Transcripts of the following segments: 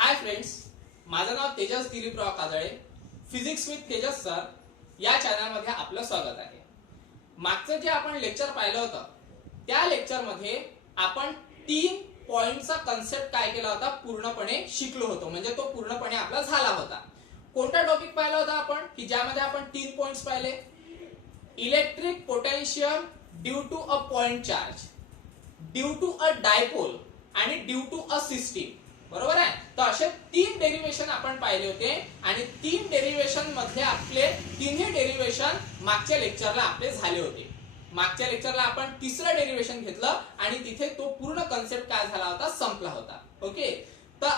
हाय friends, माझं नाव Tejas Dilipraao Kajale. Physics with Tejas sir या चॅनलमध्ये आपलं स्वागत आहे. मागचं जे आपण लेक्चर पाहिलं होतं त्या लेक्चरमध्ये आपण 3 पॉइंटचा कन्सेप्ट काय केला होता पूर्णपणे शिकलो होतो, म्हणजे तो पूर्णपणे आपला झाला होता. कोणता टॉपिक पाहिला होता आपण की ज्यामध्ये आपण 3 पॉइंट्स पाहिले? Electric potential due to a point charge, due to a dipole आणि ड्यू टू अ सिस्टीम. बरोबर आहे. तर असे 3 डेरिवेशन आपण पाहिले होते आणि 3 डेरिवेशन मध्ये आपले तिन्ही डेरिवेशन मागच्या लेक्चरला आपले झाले होते. मागच्या लेक्चरला आपण तिसरं डेरिवेशन घेतलं आणि तिथे तो पूर्ण कन्सेप्ट काय झाला होता, संपला होता. ओके, तर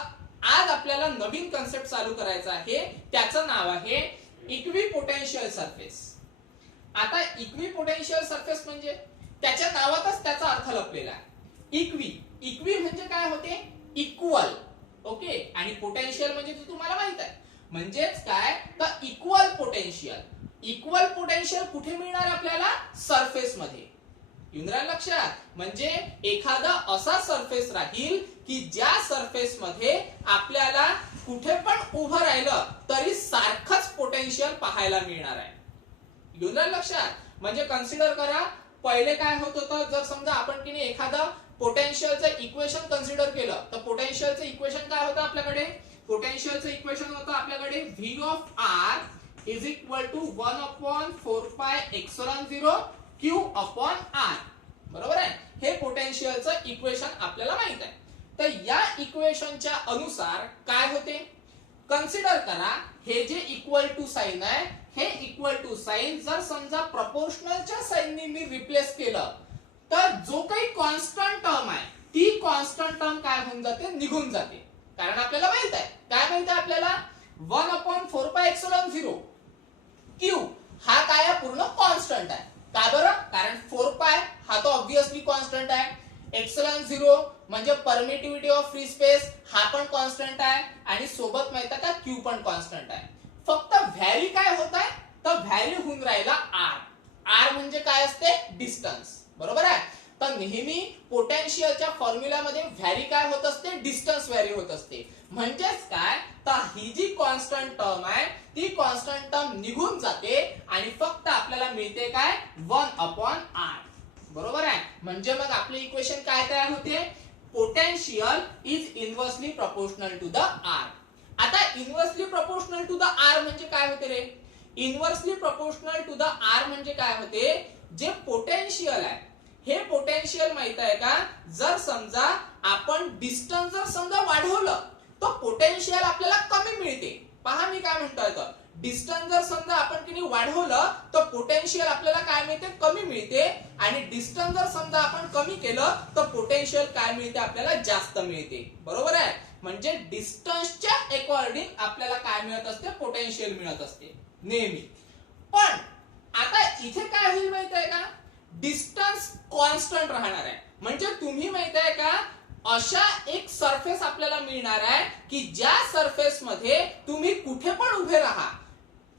आज आपल्याला नवीन कन्सेप्ट चालू करायचा आहे. त्याचं नाव आहे इक्विपोटेन्शियल सरफेस. आता इक्विपोटेन्शियल सरफेस म्हणजे त्याच्या नावातच त्याचा अर्थ लपलेला आहे. इक्वी म्हणजे काय होते? इक्वल. ओके, आणि पोटेन्शियल म्हणजे तुम्हाला माहित आहे, म्हणजेच काय तर इक्वल पोटेन्शियल. इक्वल पोटेन्शियल कुठे मिळणार आपल्याला? सरफेस मध्ये. येऊन राहिलं लक्षात? म्हणजे एखादा असा सरफेस राहील की ज्या सरफेस मध्ये आपल्याला कुठे पण उभं राहिलं तरी सारखंच पोटेन्शियल पाहायला मिळणार आहे. येऊन राहिलं लक्षात? म्हणजे कन्सिडर करा, पहिले काय होत होतं, जर समजा आपण की नाही एखादा पोटेन्शियलचं इक्वेशन कन्सिडर केलं तर पोटेन्शियलचं इक्वेशन काय होतं आपल्याकडे? पोटेन्शियलचं इक्वेशन होतं आपल्याकडे v of r is equal to 1/4πε0 q upon r. बरोबर आहे. हे पोटेन्शियलचं इक्वेशन आपल्याला माहित आहे. तर या इक्वेशनच्या अनुसार काय होते? कन्सिडर करा, हे जे इक्वल टू साइन आहे, हे इक्वल टू साइन जर समजा प्रपोर्शनलच्या साइनने मी रिप्लेस केलं तर जो काही कॉन्स्टंट टर्म आहे ती कॉन्स्टंट टर्म काय होऊन जाते? निघून जाते. कारण आपल्याला माहित आहे, काय माहित आहे आपल्याला? 1/4πε0 q हा काय पूर्ण कॉन्स्टंट आहे. का बरं? कारण 4π हा तो ऑब्वियसली कॉन्स्टंट आहे. ε0 म्हणजे परमिटिव्हिटी ऑफ फ्री स्पेस हा पण कॉन्स्टंट आहे आणि सोबत माहित आहे का q पण कॉन्स्टंट आहे. फक्त व्हॅल्यू काय होत आहे तर व्हॅल्यू होऊन राहिला r. r म्हणजे काय असते? डिस्टन्स. बरोबर आहे. तर नेहमी पोटेन्शियलच्या फॉर्म्युलामध्ये व्हॅरी काय होत असते? डिस्टन्स व्हॅरी होत असते. म्हणजेच काय तर ही जी कॉन्स्टंट टर्म आहे ती कॉन्स्टंट टर्म निघून जाते आणि फक्त आपल्याला मिळते काय? 1/r. बरोबर आहे. म्हणजे मग आपले इक्वेशन काय तयार होते? Potential is inversely proportional to the r. आता inversely proportional to the r म्हणजे काय होते रे? Inversely proportional to the r म्हणजे काय होते? जे पोटेन्शियल आहे हे पोटेन्शियल माहित आहे का? जर समजा आपण डिस्टन्स जर समजा वाढवलं तर पोटेन्शियल आपल्याला कमी मिळते. पहा मी काय म्हणतोय, तर डिस्टन्स जर समजा आपण की वाढवलं तर पोटेन्शियल आपल्याला काय मिळते? कमी मिळते. आणि डिस्टन्स जर समजा आपण कमी केलं तर पोटेन्शियल काय मिळते? आपल्याला जास्त मिळते. बरोबर आहे. म्हणजे डिस्टन्सच्या अकॉर्डिंग आपल्याला काय मिळत असते? पोटेन्शियल मिळत असते नेहमी. पण आता इथे काय होईल माहित आहे का? डिस्टन्स कॉन्स्टंट राहणार आहे. म्हणजे तुम्ही माहित आहे का, अशा एक सरफेस आपल्याला मिळणार आहे की ज्या सरफेस मध्ये तुम्ही कुठे पण उभे राहा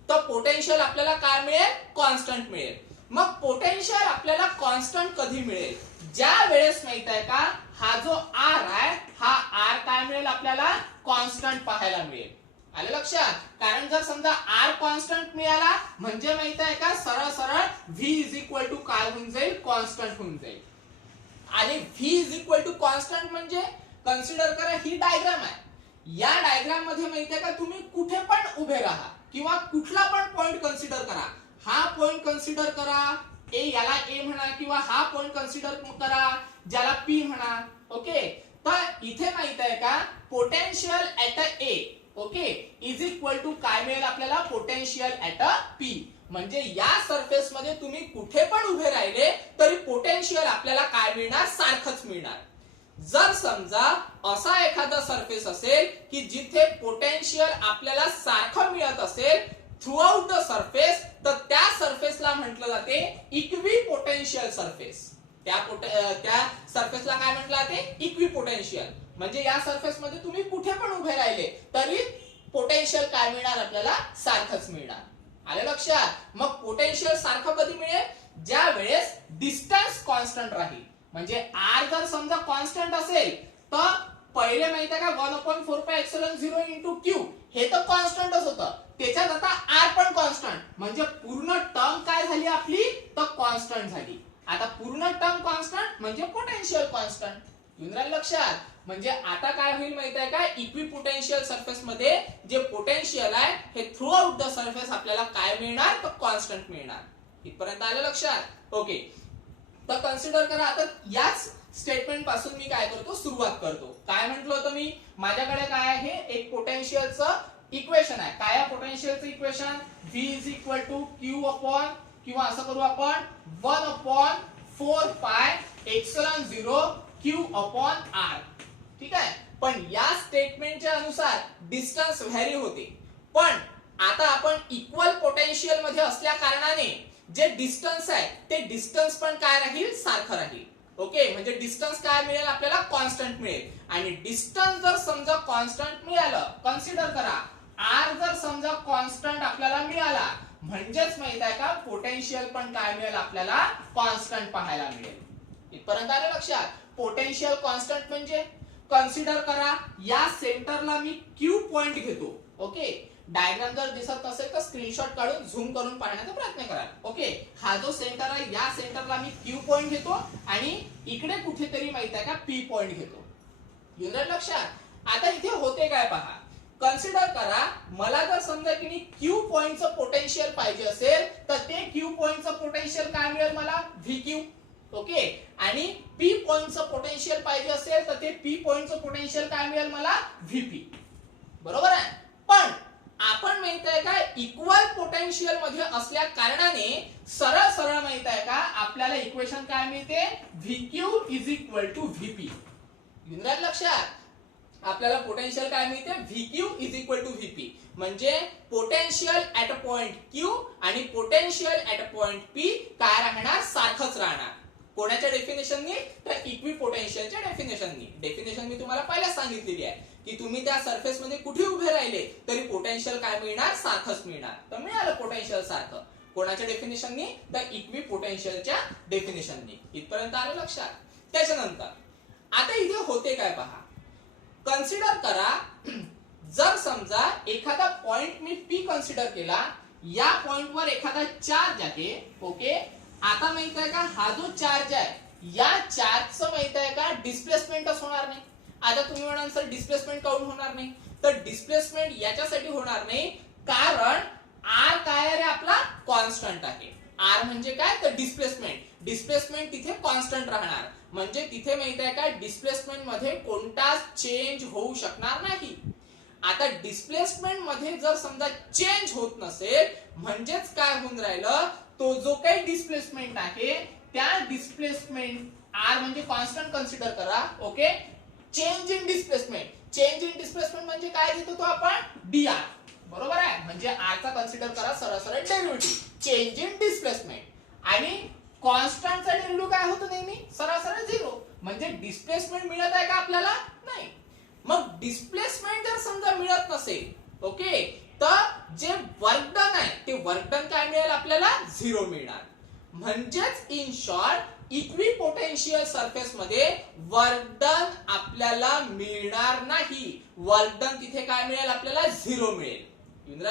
तर पोटेन्शियल आपल्याला काय मिळेल? कॉन्स्टंट मिळेल. मग पोटेन्शियल आपल्याला कॉन्स्टंट कधी मिळेल? ज्या वेळेस माहित आहे का, हा जो r आहे हा r काय मिळेल? आपल्याला कॉन्स्टंट पाहायला मिळेल. आलं लक्षात? कारण जर समजा r कॉन्स्टंट मिळाला म्हणजे माहित आहे का, सरळ सरळ v इज इक्वल टू काय होऊन जाईल? कॉन्स्टंट होऊन जाईल. आणि v is equal to constant म्हणजे कन्सिडर करा ही डायग्राम आहे. या डायग्राम मध्ये माहित आहे का, तुम्ही कुठे पण उभे राहा किंवा कुठला पण पॉइंट कन्सिडर करा. हा पॉइंट कन्सिडर करा, याला a म्हणा, किंवा हा पॉइंट कन्सिडर करा ज्याला p म्हणा. ओके, तर इथे माहित आहे का, potential at a okay is equal to काय मिळेल आपल्याला? Potential at a p. म्हणजे या सरफेस मध्ये तुम्ही कुठे पण उभे राहिले तरी पोटेन्शियल आपल्याला काय मिळणार? सारखंच मिळणार. जर समजा असा एखादा सरफेस असेल की जिथे पोटेन्शियल आपल्याला सारखं मिळत असेल थ्रू आउट द सरफेस, तर त्या सरफेसला म्हटलं जाते इक्विपोटेन्शियल सरफेस. त्या सरफेसला काय म्हटलं जाते? इक्विपोटेन्शियल. म्हणजे या सरफेस मध्ये तुम्ही कुठे पण उभे राहिले तरी पोटेन्शियल काय मिळणार? आपल्याला सारखंच मिळणार. आलं लक्षात? मग पोटेन्शियल सारखं कधी मिळेल? ज्या वेळेस डिस्टन्स कॉन्स्टंट राहील. म्हणजे r जर समजा कॉन्स्टंट असेल तर पहिले माहिती आहे का का 1/4πε0 इंटू क्यू हे तर कॉन्स्टंटच होतं, त्याच्यात आता आर पण कॉन्स्टंट, म्हणजे पूर्ण टर्म काय झाली आपली तर कॉन्स्टंट झाली. आता पूर्ण टर्म कॉन्स्टंट म्हणजे पोटेन्शियल कॉन्स्टंट. येऊन राहिलं लक्षात. म्हणजे आता काय होईल माहित आहे का, इक्विपोटेन्शियल सरफेस मध्ये जे पोटेन्शियल आहे हे थ्रू आउट द सरफेस आपल्याला काय मिळणार तर कॉन्स्टंट मिळणार. इथपर्यंत आलं लक्षात. ओके, तर कन्सिडर करा. आता याच स्टेटमेंट पासून मी काय करतो सुरुवात करतो. काय म्हटलं होतं मी, माझ्याकडे काय आहे एक पोटेन्शियलचं इक्वेशन आहे. काय आहे पोटेन्शियलचं equation, V is equal to Q upon, किंवा असं करू आपण 1/4πε0 क्यू अपॉन आर. ठीक आहे. पण या स्टेटमेंटच्या अनुसार डिस्टन्स व्हॅरी होते, पण आता आपण इक्वल पोटेन्शियल मध्ये असल्या कारणाने जे डिस्टन्स आहे ते डिस्टन्स पण काय राहील सारखं राहील. ओके, म्हणजे डिस्टन्स काय मिळेल आपल्याला कॉन्स्टंट मिळेल. आणि डिस्टन्स जर समजा कॉन्स्टंट मिळालं, कन्सिडर करा आर जर समजा कॉन्स्टंट आपल्याला मिळाला, म्हणजेच माहित आहे का पोटेन्शियल पण काय मिळेल आपल्याला कॉन्स्टंट पाहायला मिळेल. इथपर्यंत आलं लक्षात. पोटेन्शियल कॉन्स्टंट म्हणजे कन्सिडर करा या सेंटरला मी क्यू पॉइंट घेतो. ओके, डायग्राम जर दिसत नसेल तर स्क्रीनशॉट काढून झूम करून पाहण्याचा प्रयत्न करा. ओके, हा जो सेंटर आहे या सेंटरला मी क्यू पॉइंट घेतो आणि इकडे कुठेतरी माहित आहे का पी पॉइंट घेतो. येऊन राहिलं लक्षात. आता इथे होते काय पहा, कन्सिडर करा मला जर समजा की क्यू पॉइंटचं पोटेन्शियल पाहिजे असेल तर ते क्यू पॉइंटचं पोटेन्शियल काय मिळेल मला व्ही. ओके, आणि पी पॉइंटचं पोटेन्शियल पाहिजे असेल तर ते पी पॉइंटचं पोटेन्शियल काय मिळेल मला व्हीपी. बरोबर आहे. पण आपण माहित आहे का इक्वल पोटेन्शियल मध्ये असल्या कारणाने सरळ सरळ माहित आहे का आपल्याला इक्वेशन काय मिळते, VQ is equal to V P. येऊन राहिलं लक्षात. आपल्याला पोटेन्शियल काय मिळते, VQ is equal to V P. म्हणजे potential at a point Q आणि potential at a point P काय राहणार सारखंच राहणार. कोणाच्या डेफिनेशननी तर इक्विपोटेन्शियलच्या डेफिनेशननी. डेफिनेशन मी तुम्हाला पहिल्याच सांगितलेली आहे की तुम्ही त्या सरफेस मध्ये कुठे उभे राहिले तरी पोटेन्शियल काय मिळणार सारखंच मिळणार. तर मिळालं पोटेन्शियल सारखं. कोणाच्या डेफिनेशननी तर इक्विपोटेन्शियलच्या डेफिनेशननी. इथपर्यंत आलं लक्षात. त्याच्यानंतर आता इथे होते काय पहा, कन्सिडर करा जर समजा एखादा पॉइंट मी पी कन्सिडर केला, या पॉइंटवर एखादा चार्ज आहे. ओके, आता माहित आहे का हा जो चार्ज आहे या चार्जचं माहित आहे का डिस्प्लेसमेंटच होणार नाही. आता तुम्ही म्हणाल सर डिस्प्लेसमेंट काऊन होणार नाही, तर डिस्प्लेसमेंट याच्यासाठी होणार नाही कारण आर काय आहे आपला कॉन्स्टंट आहे. आर म्हणजे काय तर डिस्प्लेसमेंट. डिस्प्लेसमेंट तिथे कॉन्स्टंट राहणार, म्हणजे तिथे माहित आहे का डिस्प्लेसमेंट मध्ये कोणताच चेंज होऊ शकणार नाही. आता डिस्प्लेसमेंट मध्ये जर समजा चेंज होत नसेल म्हणजेच काय होऊन राहिलं, तो जो काही डिस्प्लेसमेंट आहे त्या डिस्प्लेसमेंट आर म्हणजे कॉन्स्टंट कन्सिडर करा. Okay, change in displacement. Change in displacement म्हणजे काय घेतो तो आपण dr. बरोबर आहे. म्हणजे आर चा कन्सिडर करा सरळ सरळ डेरिव्हेटिव्ह चेंज इन डिस्प्लेसमेंट, आणि कॉन्स्टंटचा डेरिव्हेटिव्ह काय होतो नेहमी सरळ सरळ 0. म्हणजे डिस्प्लेसमेंट मिळत आहे का आपल्याला नाही. मग डिस्प्लेसमेंट जर समजा मिळत नसेल, ओके, तर जे वर्क डन आहे ते वर्क डन काय मिळेल आपल्याला 0 मिळणार. म्हणजेच इन शॉर्ट इक्विपोटेन्शियल सरफेस मध्ये वर्क डन आपल्याला मिळणार नाही. वर्क डन तिथे काय मिळेल आपल्याला 0 मिळेल.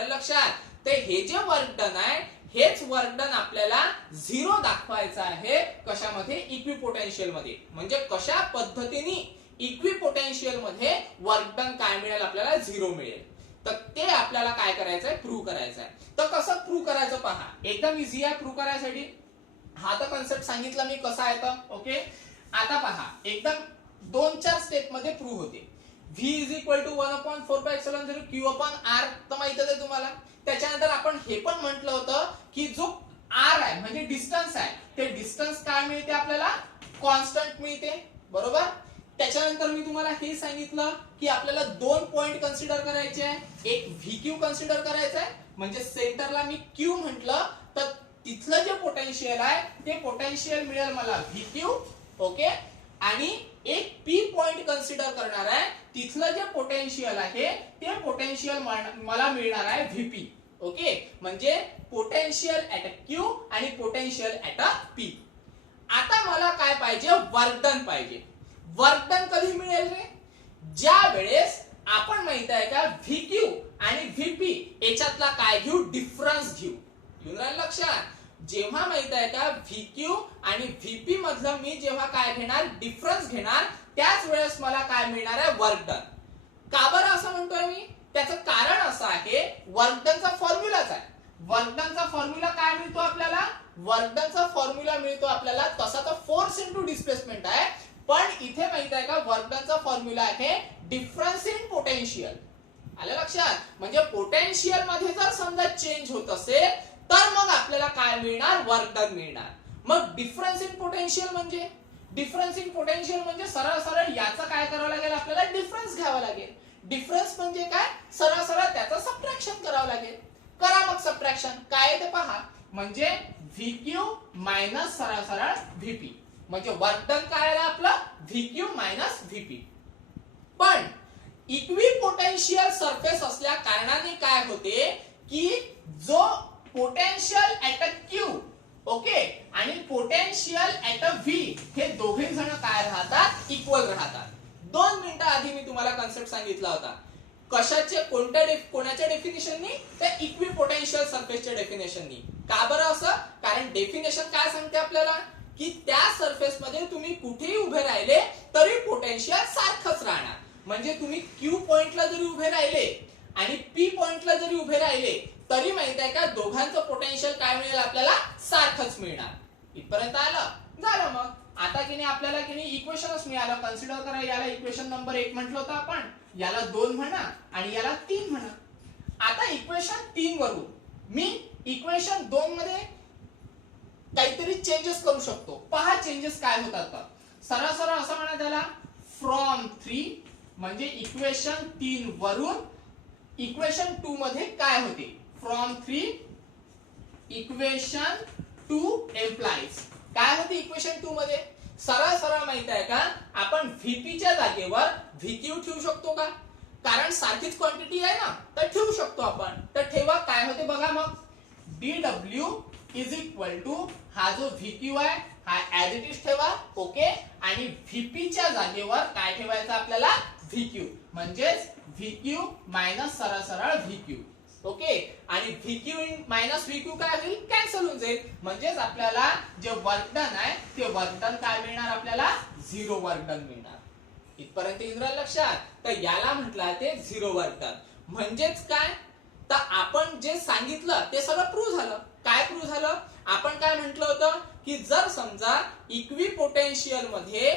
लक्षात. तर हे जे वर्क डन आहे हेच वर्क डन आपल्याला 0 दाखवायचं आहे कशामध्ये इक्विपोटेन्शियल मध्ये. म्हणजे कशा पद्धतीने इक्विपोटेन्शियल मध्ये वर्क डन काय मिळेल आपल्याला 0 मिळेल. तर ते आपल्याला काय करायचंय प्रूव्ह करायचंय. तर कसं प्रूव्ह करायचं पहा, एकदम इझी आहे प्रूव्ह करायसाठी. हा तर कन्सेप्ट सांगितलं मी कसा आहे तर. ओके, आता पहा एकदम 2-4 स्टेप मध्ये प्रूव्ह होते. V is equal to 1/4πε0 Q upon R तर माहितच आहे तुम्हाला. त्याच्यानंतर आपण हे पण म्हटलं होतं की जो R आहे म्हणजे डिस्टन्स आहे ते डिस्टन्स काय मिळते आपल्याला कॉन्स्टंट मिळते. बरोबर. त्याच्यानंतर मी तुम्हाला हे सांगितलं की आपल्याला 2 पॉइंट कन्सिडर करायचे आहे. एक VQ कन्सिडर करायचं आहे म्हणजे सेंटरला मी Q म्हटलं तर तिथलं जे पोटेन्शियल आहे ते पोटेन्शियल मिळेल मला VQ. ओके, आणि एक P पॉइंट कन्सिडर करणार आहे तिथलं जे पोटेन्शियल आहे ते पोटेन्शियल मला मिळणार आहे VP. ओके, म्हणजे पोटेन्शियल ऍट Q आणि पोटेन्शियल ऍट P. आता मला काय पाहिजे वर्क डन पाहिजे. वर्क डन कधी मिळेल रे, ज्या वेळेस आपण माहित आहे का व्हीक्यू आणि व्हीपी याच्यातला काय घेऊ, डिफरन्स घेऊ. येऊन राहिलं लक्षात. जेव्हा माहित आहे का व्हीक्यू आणि व्हीपी मधलं मी जेव्हा काय घेणार, डिफरन्स घेणार, त्याच वेळेस मला काय मिळणार आहे, वर्क डन. का बरं असं म्हणतोय मी, त्याचं कारण असं आहे वर्क डनचा फॉर्म्युलाच आहे. वर्क डनचा फॉर्म्युला काय मिळतो आपल्याला, वर्क डनचा फॉर्म्युला मिळतो आपल्याला तसा तर फोर्स इंटू डिस्प्लेसमेंट आहे, पण इथे माहित आहे का वर्क डनचा फॉर्म्युला आहे डिफरन्स इन पोटेन्शियल. आलं लक्षात. म्हणजे पोटेन्शियल मध्ये जर समजा चेंज होत असेल तर मग आपल्याला काय मिळणार, वर्क डन मिळणार. मग डिफरन्स इन पोटेन्शियल म्हणजे, डिफरन्स इन पोटेन्शियल म्हणजे सरळ सरळ याचा काय करावं लागेल, आपल्याला डिफरन्स घ्यावा लागेल. डिफरन्स म्हणजे काय, सरळ सरळ त्याचं सबट्रॅक्शन करावं लागेल. करा मग सबट्रॅक्शन. काय ते पहा, म्हणजे व्हीक्यू मायनस सरळ सरळ व्हीपी, म्हणजे वर्क डन काय आलं आपलं, व्हीक्यू मायनस व्हीपी. पण इक्विपोटेन्शियल सरफेस असल्या कारणाने काय होते की जो potential at a Q, okay, आणि पोटेन्शियल ऍट अ व्ही हे दोघे जण काय राहतात, इक्वल राहतात. 2 मिनिटं आधी मी तुम्हाला कन्सेप्ट सांगितला होता. कशाचे, कोणाच्या डेफिनेशननी, त्या इक्विपोटेन्शियल सरफेसच्या डेफिनेशननी. का बरं असं, कारण डेफिनेशन काय सांगते आपल्याला की त्या सरफेस मध्ये तुम्ही कुठेही उभे राहिले तरी पोटेन्शियल सारखंच राहणार. म्हणजे तुम्ही क्यू पॉइंटला जरी उभे राहिले आणि पी पॉइंटला जरी उभे राहिले तरी माहित आहे का दोघांचं पोटेन्शियल काय मिळेल, आपल्याला सारखंच मिळणार. इथपर्यंत आलं, झालं. मग आता की नाही आपल्याला की नाही इक्वेशनच मिळालं. कन्सिडर करा, याला इक्वेशन नंबर 1 म्हटलं होतं आपण, याला 2 म्हणा आणि याला 3 म्हणा. आता इक्वेशन 3 वरून मी इक्वेशन 2 मध्ये काहीतरी चेंजेस करू शकतो. पहा चेंजेस काय होतात का. सरळ सरळ असं म्हणा त्याला, फ्रॉम 3 म्हणजे इक्वेशन 3 वरून इक्वेशन 2 मध्ये काय होते, फ्रॉम 3 इक्वेशन 2 एम्प्लाइज काय होते इक्वेशन 2 मध्ये. सरळ सरळ माहित आहे का आपण व्हीपी च्या जागेवर व्हीक्यू ठेवू शकतो का, कारण सारखीच क्वांटिटी आहे ना, तर ठेवू शकतो आपण. तर ठेवा, काय होते बघा मग, डीडब्ल्यू इज इक्वल टू हा जो व्हीक्यू आहे हा ऍज इट इज ठेवा, ओके, आणि व्हीपी च्या जागेवर काय ठेवायचं आपल्याला, व्हीक्यू, म्हणजेच व्हीक्यू मायनस सरळ सरळ व्हीक्यू, ओके, आणि व्हीक्यू मायनस व्हीक्यू काय होईल, कॅन्सल होऊन जाईल. म्हणजेच आपल्याला जे वर्क डन आहे ते वर्क डन काय मिळणार, आपल्याला 0 वर्क डन मिळणार. इथपर्यंत इंद्र लक्षात. तर याला म्हटलं ते 0 वर्क डन. म्हणजेच काय, तर आपण जे सांगितलं ते सगळं प्रूव्ह झालं. काय प्रूव्ह झालं, आपण काय म्हटलं होतं की जर समजा इक्विपोटेन्शियल मध्ये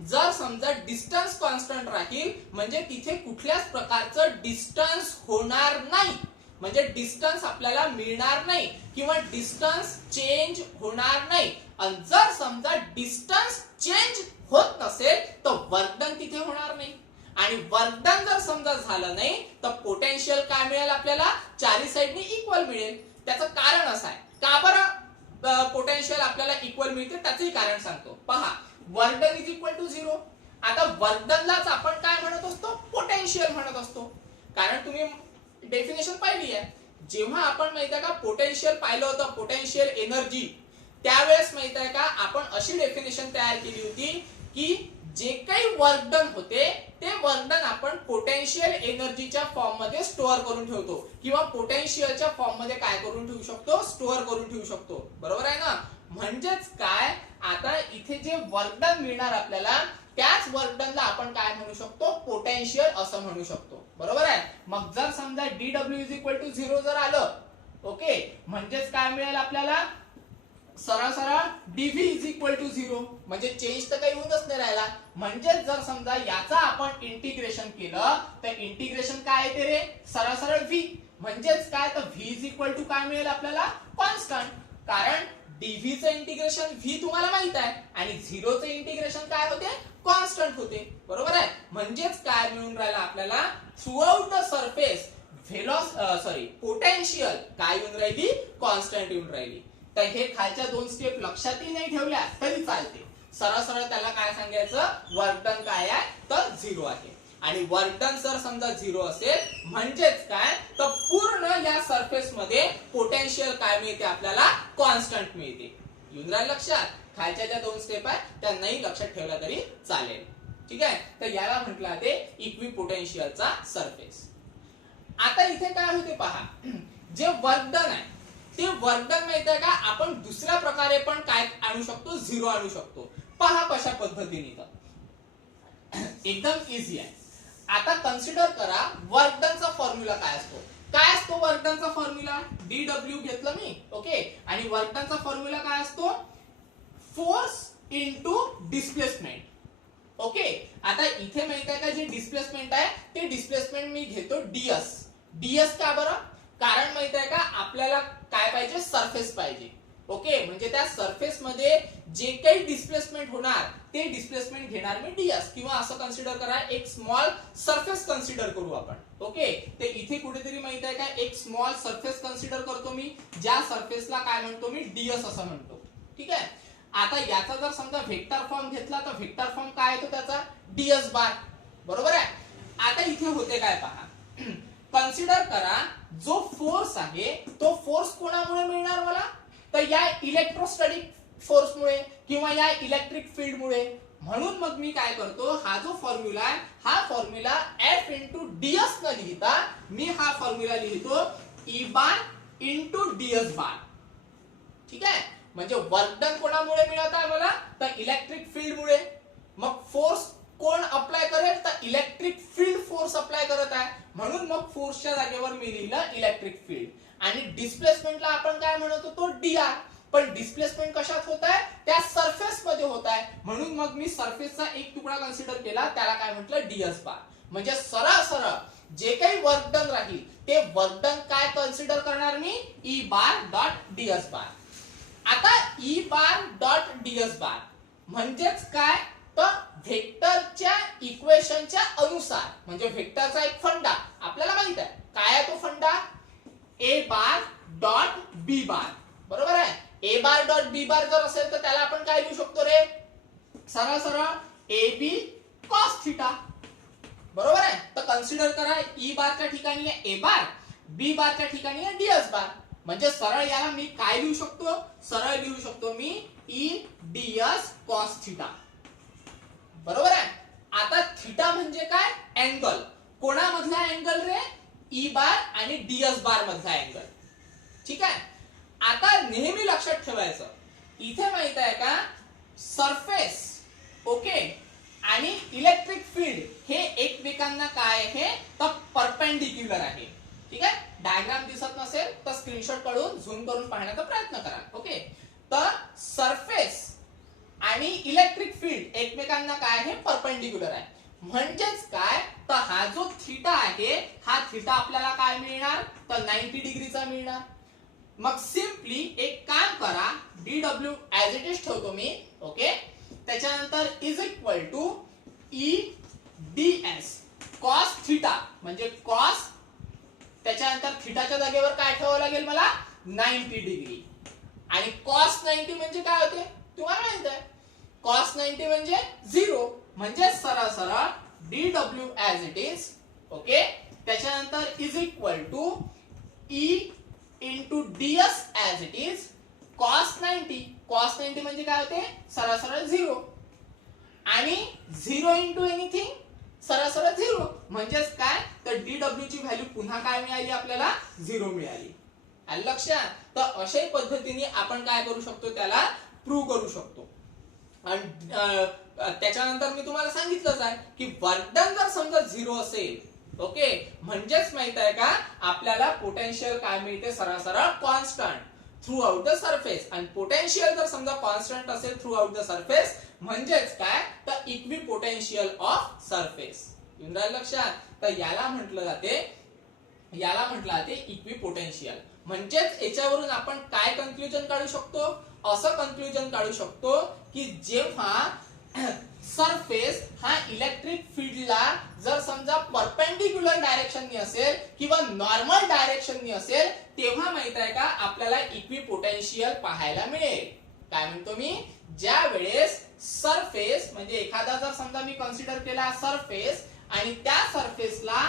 जर समजा डिस्टन्स कॉन्स्टंट राहील म्हणजे तिथे कुठल्याच प्रकारचं डिस्टन्स होणार नाही, म्हणजे डिस्टन्स आपल्याला मिळणार नाही किंवा डिस्टन्स चेंज होणार नाही. आणि जर समजा डिस्टन्स चेंज होत नसेल तर वर्क डन तिथे होणार नाही. आणि वर्क डन जर समजा झालं नाही तर पोटेन्शियल काय मिळेल आपल्याला, चारी साइडनी इक्वल मिळेल. त्याचं कारण असं आहे, का बरं पोटेन्शियल आपल्याला इक्वल मिळते, त्याचंही कारण सांगतो. पहा, work done is equal to 0. आता वर्क डनलाच आपण काय म्हणत असतो, पोटेन्शियल म्हणत असतो. कारण तुम्ही डेफिनेशन पाहिली आहे, जेव्हा आपण माहित आहे का पोटेन्शियल पाहिलं होतं, पोटेन्शियल एनर्जी, त्यावेळेस माहित आहे का आपण अशी डेफिनेशन तयार केली होती की जे काही वर्क डन होते ते वर्क डन आपण पोटेन्शियल एनर्जीच्या फॉर्म मध्ये स्टोअर करून ठेवतो किंवा पोटेन्शियलच्या फॉर्म मध्ये काय करून ठेवू शकतो, स्टोअर करून ठेवू शकतो. बरोबर आहे ना. म्हणजेच काय, आता इथे जे वर्क डन मिळणार आपल्याला त्याच वर्क डनला आपण काय म्हणू शकतो, पोटेन्शियल असं म्हणू शकतो. बरोबर आहे. मग जर समजा डीडब्ल्यू इज इक्वल टू 0 जर आलं, ओके, म्हणजेच काय मिळेल आपल्याला, सरळ सरळ dv इज इक्वल टू 0, म्हणजे चेंज तर काही होऊनच नाही राहिला. म्हणजेच जर समजा याचा आपण इंटिग्रेशन केलं तर इंटिग्रेशन काय येते रे, सरळ सरळ v, म्हणजेच काय, तर v इज इक्वल टू काय मिळेल आपल्याला, कॉन्स्टंट. कारण dv चं इंटिग्रेशन v तुम्हाला माहित आहे आणि 0 चं इंटिग्रेशन काय होते, कॉन्स्टंट होते. बरोबर आहे. म्हणजेच काय मिळून राहिला आपल्याला, through out the surface potential काय येऊन राहिली, कॉन्स्टंट येऊन राहिली. तर हे खालच्या 2 स्टेप लक्षातही नाही ठेवल्या तरी चालते. सरळ सरळ त्याला काय सांगायचं, वर्क डन काय आहे, तर 0 आहे. आणि वर्क डन जर समजा 0 असेल म्हणजेच काय, तर पूर्ण या सरफेस मध्ये पोटेन्शियल काय मिळते आपल्याला, कॉन्स्टंट मिळते. येऊन राहिलं लक्षात. खालच्या ज्या 2 स्टेप आहेत त्या नाही लक्षात ठेवल्या तरी चालेल. ठीक आहे, तर याला म्हटलं जाते इक्विपोटेन्शियलचा सरफेस. आता इथे काय होते पहा, जे वर्क डन आहे ते वर्क डन माहित आहे का आपण दुसऱ्या प्रकारे पण काय आणू शकतो, झिरो आणू शकतो. पहा कशा पद्धतीने, तर एकदम इझी आहे. आता कन्सिडर करा वर्क डनचा फॉर्म्युला काय असतो. काय असतो वर्क डनचा फॉर्म्युला, डीडब्ल्यू घेतलं मी, ओके, आणि वर्क डनचा फॉर्म्युला काय असतो, फोर्स इनटू डिस्प्लेसमेंट. ओके, आता इथे माहित आहे का जे डिस्प्लेसमेंट आहे ते डिस्प्लेसमेंट मी घेतो डीएस. डीएस का बरं, कारण माहित आहे का आपल्याला काय पाहिजे, सरफेस पाहिजे. ओके, म्हणजे त्या सरफेस मध्ये जे काही डिस्प्लेसमेंट होणार ते डिस्प्लेसमेंट घेणार मी डीएस, किंवा असं कन्सिडर करा एक स्मॉल सरफेस कन्सिडर करू आपण. ओके, ते इथे कुठेतरी माहित आहे का एक स्मॉल सरफेस कन्सिडर करतो मी, ज्या सरफेसला काय म्हणतो मी, डीएस असं म्हणतो. ठीक आहे, आता याचा जर समजा व्हेक्टर फॉर्म घेतला तर व्हेक्टर फॉर्म काय येतो त्याचा, डीएस बार. बरोबर आहे. आता इथे होते काय पहा, कन्सिडर करा जो फोर्स आहे तो फोर्स कोणामुळे मिळणार मला, तर या इलेक्ट्रोस्टॅटिक फोर्समुळे किंवा या इलेक्ट्रिक फील्डमुळे. म्हणून मग मी काय करतो, हा जो फॉर्म्युला आहे हा फॉर्म्युला एफ इंटू डीएस न लिहिता मी हा फॉर्म्युला लिहितो ई बार इंटू डीएस बार. ठीक आहे, म्हणजे वर्क डन कोणामुळे मिळत आहे मला, तर इलेक्ट्रिक फील्ड मुळे. मग फोर्स कोण अप्लाय करेल, तर इलेक्ट्रिक फील्ड फोर्स अप्लाय करत आहे, म्हणून मग फोर्सच्या जागेवर मी लिहिलं इलेक्ट्रिक फील्ड. आणि डिस्प्लेसमेंटला आपण काय म्हणत होतो, डीआर. पण डिस्प्लेसमेंट कशात होत आहे, त्या सरफेस मध्ये होत आहे, म्हणून मग मी सरफेसचा एक तुकडा कन्सिडर केला, त्याला काय म्हटलं, डीएस बार. म्हणजे सरळ सरळ जे काही वर्क डन राहील ते वर्क डन काय कन्सिडर करणार मी, ई बार डॉट डीएस बार. आता ई बार डॉट डीएस बार म्हणजेच काय, तर व्हेक्टरच्या इक्वेशनच्या अनुसार, म्हणजे व्हेक्टरचा एक फंडा आपल्याला माहित आहे. काय आहे तो फंडा, ए बार डॉट बी बार. बरोबर आहे. ए बार डॉट बी बार जर असेल तर त्याला आपण काय लिहू शकतो रे, सरळ सरळ ए बी कॉस थिटा. बरोबर आहे. तर कन्सिडर करा ई बारच्या ठिकाणी आहे ए बार, बी बारच्या ठिकाणी आहे डीएस बार. म्हणजे सरळ याला मी काय लिहू शकतो, सरळ लिहू शकतो मी ई डीएस कॉस थिटा. बरोबर आहे. आता थिटा म्हणजे काय, अँगल. कोणामधला अँगल रे, ई बार आणि डीएस बार मधला अँगल. ठीक आहे. आता नेहमी लक्षात ठेवायचं, इथे माहित आहे का सरफेस, ओके, आणि इलेक्ट्रिक फील्ड हे एकमेकांना काय आहे, तर परपेंडिक्युलर आहे. ठीक आहे, डायग्राम दिसत नसेल तर स्क्रीनशॉट काढून झूम करून पाहण्याचा प्रयत्न करा. ओके, तर सरफेस आणि इलेक्ट्रिक फील्ड एकमेकांना काय आहे, परपेंडिक्युलर आहे. म्हणजेच काय, तर हा जो थीटा आहे हा थीटा आपल्याला काय मिळणार, तर 90 डिग्रीचा मिळणार. मग सिंपली एक काम करा, डीडब्ल्यू ऍज इट इज ठेवतो मी. ओके, त्याच्यानंतर is equal to E DS cos theta, म्हणजे कॉस, त्याच्यानंतर थीटाच्या जागेवर काय ठेवावं लागेल मला, 90 डिग्री. आणि कॉस 90 म्हणजे काय होते तुम्हाला माहित आहे, कॉस 90 म्हणजे 0. म्हणजे सरळ सरळ D W as it is. Okay, त्याच्यानंतर is equal to E into D S as it is cos 90. Cos 90 म्हणजे काय होते, सरळ सरळ 0. आणि 0 इंटू एनिथिंग, सरळ सरळ 0. म्हणजेच काय, तर डीडब्ल्यू ची व्हॅल्यू पुन्हा काय मिळाली आपल्याला, 0 मिळाली. आलं लक्षात. तर अशाही पद्धतीने आपण काय करू शकतो, त्याला प्रूव्ह करू शकतो. आणि त्याच्यानंतर मी तुम्हाला सांगितलंच आहे की वर्क डन जर समजा 0 असेल, ओके, म्हणजेच माहित आहे का आपल्याला पोटेन्शियल काय मिळते, सरळ सरळ constant through out the surface. आणि पोटेन्शियल जर समजा कॉन्स्टंट असेल थ्रू आउट द सरफेस, म्हणजेच काय, तर इक्विपोटेन्शियल ऑफ सरफेस. येऊन राहिलं लक्षात. तर याला म्हटलं जाते इक्विपोटेन्शियल. म्हणजेच याच्यावरून आपण काय कन्क्लुजन काढू शकतो, असं कन्क्लुजन काढू शकतो की जेव्हा सरफेस हा इलेक्ट्रिक फील्डला जर समजा परपेंडिक्युलर डायरेक्शननी असेल किंवा नॉर्मल डायरेक्शननी असेल, तेव्हा माहित आहे का आपल्याला इक्विपोटेन्शियल पाहायला मिळेल. काय म्हणतो मी, ज्या वेळेस सरफेस, म्हणजे एखादा जर समजा मी कन्सिडर केला सरफेस, आणि त्या सरफेसला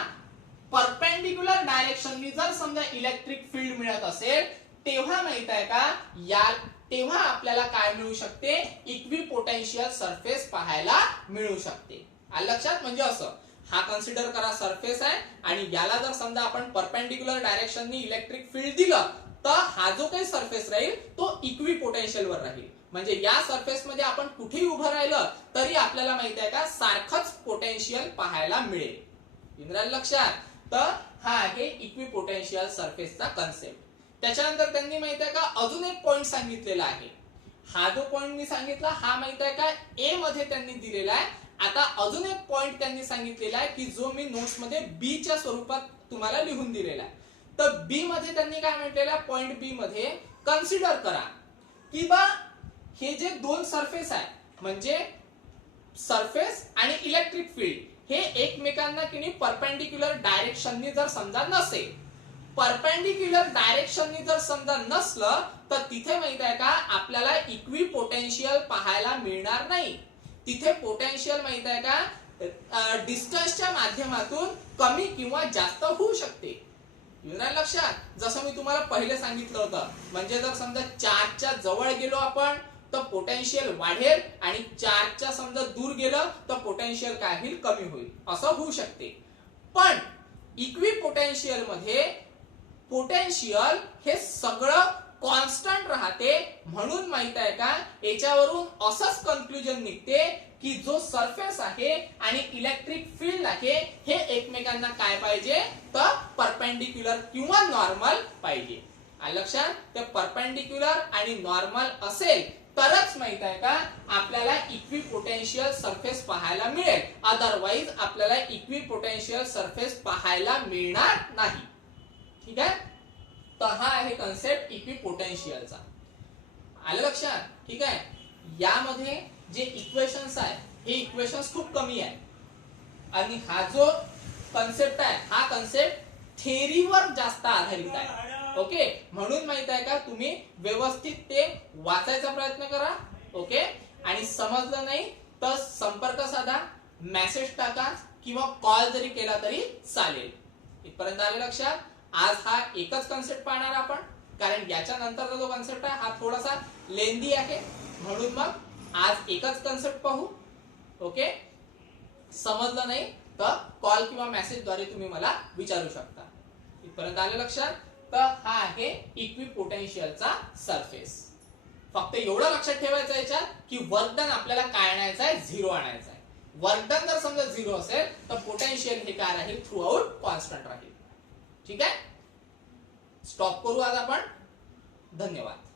परपेंडिक्युलर डायरेक्शननी जर समजा इलेक्ट्रिक फील्ड मिळत असेल, तेव्हा माहित आहे का तेव्हा आपल्याला काय मिळू शकते, इक्विपोटेन्शियल सरफेस पाहायला मिळू शकते. आलं लक्षात? म्हणजे असं हा कन्सिडर करा सरफेस आहे आणि याला जर समजा आपण परपेंडिक्युलर डायरेक्शननी इलेक्ट्रिक फील्ड दिलं तर हा जो काही सरफेस राहील तो इक्वी पोटेन्शियलवर राहील. म्हणजे या सरफेस मध्ये आपण कुठेही उभं राहिलं तरी आपल्याला माहित आहे का सारखंच पोटेन्शियल पाहायला मिळेल. इंद्राला लक्षात? तर हा आहे इक्वी पोटेन्शियल सरफेसचा कन्सेप्ट. त्याच्यानंतर त्यांनी माहित आहे का अजून एक पॉइंट सांगितलेला आहे. हा जो पॉइंट मी सांगितला हा माहित आहे का ए मध्ये त्यांनी दिलेला आहे. आता अजून एक पॉइंट त्यांनी सांगितलेला आहे की जो मी नोट्स मध्ये बी च्या स्वरूपात तुम्हाला लिहून दिलेला आहे. तर बी मध्ये त्यांनी काय म्हटलेलं आहे, पॉइंट बी मध्ये कन्सिडर करा की बा हे जे दोन सरफेस आहे म्हणजे सरफेस आणि इलेक्ट्रिक फील्ड हे एकमेकांना किनी परपेंडिक्युलर डायरेक्शननी जर समजा नसेल, परपेंडिक्युलर डायरेक्शननी जर समजा नसलं तर तिथे माहित आहे का आपल्याला इक्वी पोटेन्शियल पाहायला मिळणार नाही. तिथे पोटेन्शियल माहित आहे का डिस्टन्सच्या माध्यमातून कमी किंवा जास्त होऊ शकते. लक्षात? जसं मी तुम्हाला पहिले सांगितलं होतं म्हणजे जर समजा चार्जच्या जवळ गेलो आपण तर पोटेन्शियल वाढेल आणि चार्जच्या समजा दूर गेलं तर पोटेन्शियल काय होईल, कमी होईल, असं होऊ शकते. पण इक्वी पोटेन्शियल मध्ये पोटेन्शियल हे सगळं कॉन्स्टंट राहते. म्हणून माहित आहे का याच्यावरून असंच कन्क्लुजन निघते की जो सरफेस आहे आणि इलेक्ट्रिक फील्ड आहे हे एकमेकांना काय पाहिजे तर परपेंडिक्युलर किंवा नॉर्मल पाहिजे. लक्षात? ते परपेंडिक्युलर आणि नॉर्मल असेल तरच माहित आहे का आपल्याला इक्वी पोटेन्शियल सरफेस पाहायला मिळेल. अदरवाइज आपल्याला इक्वी पोटेन्शियल सरफेस पाहायला मिळणार नाही. ठीक आहे? तर हा आहे कन्सेप्ट इक्वी पोटेन्शियलचा. आलं लक्षात? ठीक आहे. यामध्ये जे इक्वेशन्स आहे हे इक्वेशन्स खूप कमी आहे आणि हा जो कन्सेप्ट आहे हा कन्सेप्ट थेअरीवर जास्त आधारित आहे. ओके, म्हणून माहित आहे का तुम्ही व्यवस्थित ते वाचायचा प्रयत्न करा. ओके, आणि समजलं नाही तर संपर्क साधा, मेसेज टाका किंवा कॉल जरी केला तरी चालेल. इथपर्यंत आले लक्षात? आज हा एकच कन्सेप्ट पाहणार आपण कारण याच्या नंतरचा जो कन्सेप्ट आहे हा थोडासा लेंदी आहे म्हणून मग आज एकच कन्सेप्ट पाहू. ओके, समजलं नाही तर कॉल किंवा मेसेज द्वारे तुम्ही मला विचारू शकता. इथपर्यंत आले लक्षात? तर हा आहे इक्वी पोटेन्शियलचा सरफेस. फक्त एवढं लक्षात ठेवायचं याच्यात की वर्क डन आपल्याला काय आणायचं आहे, झिरो आणायचं आहे. वर्क डन जर समजा झिरो असेल तर पोटेन्शियल हे काय राहील, थ्रू आउट कॉन्स्टंट राहील. ठीक आहे, स्टॉप करू आज आपण. धन्यवाद.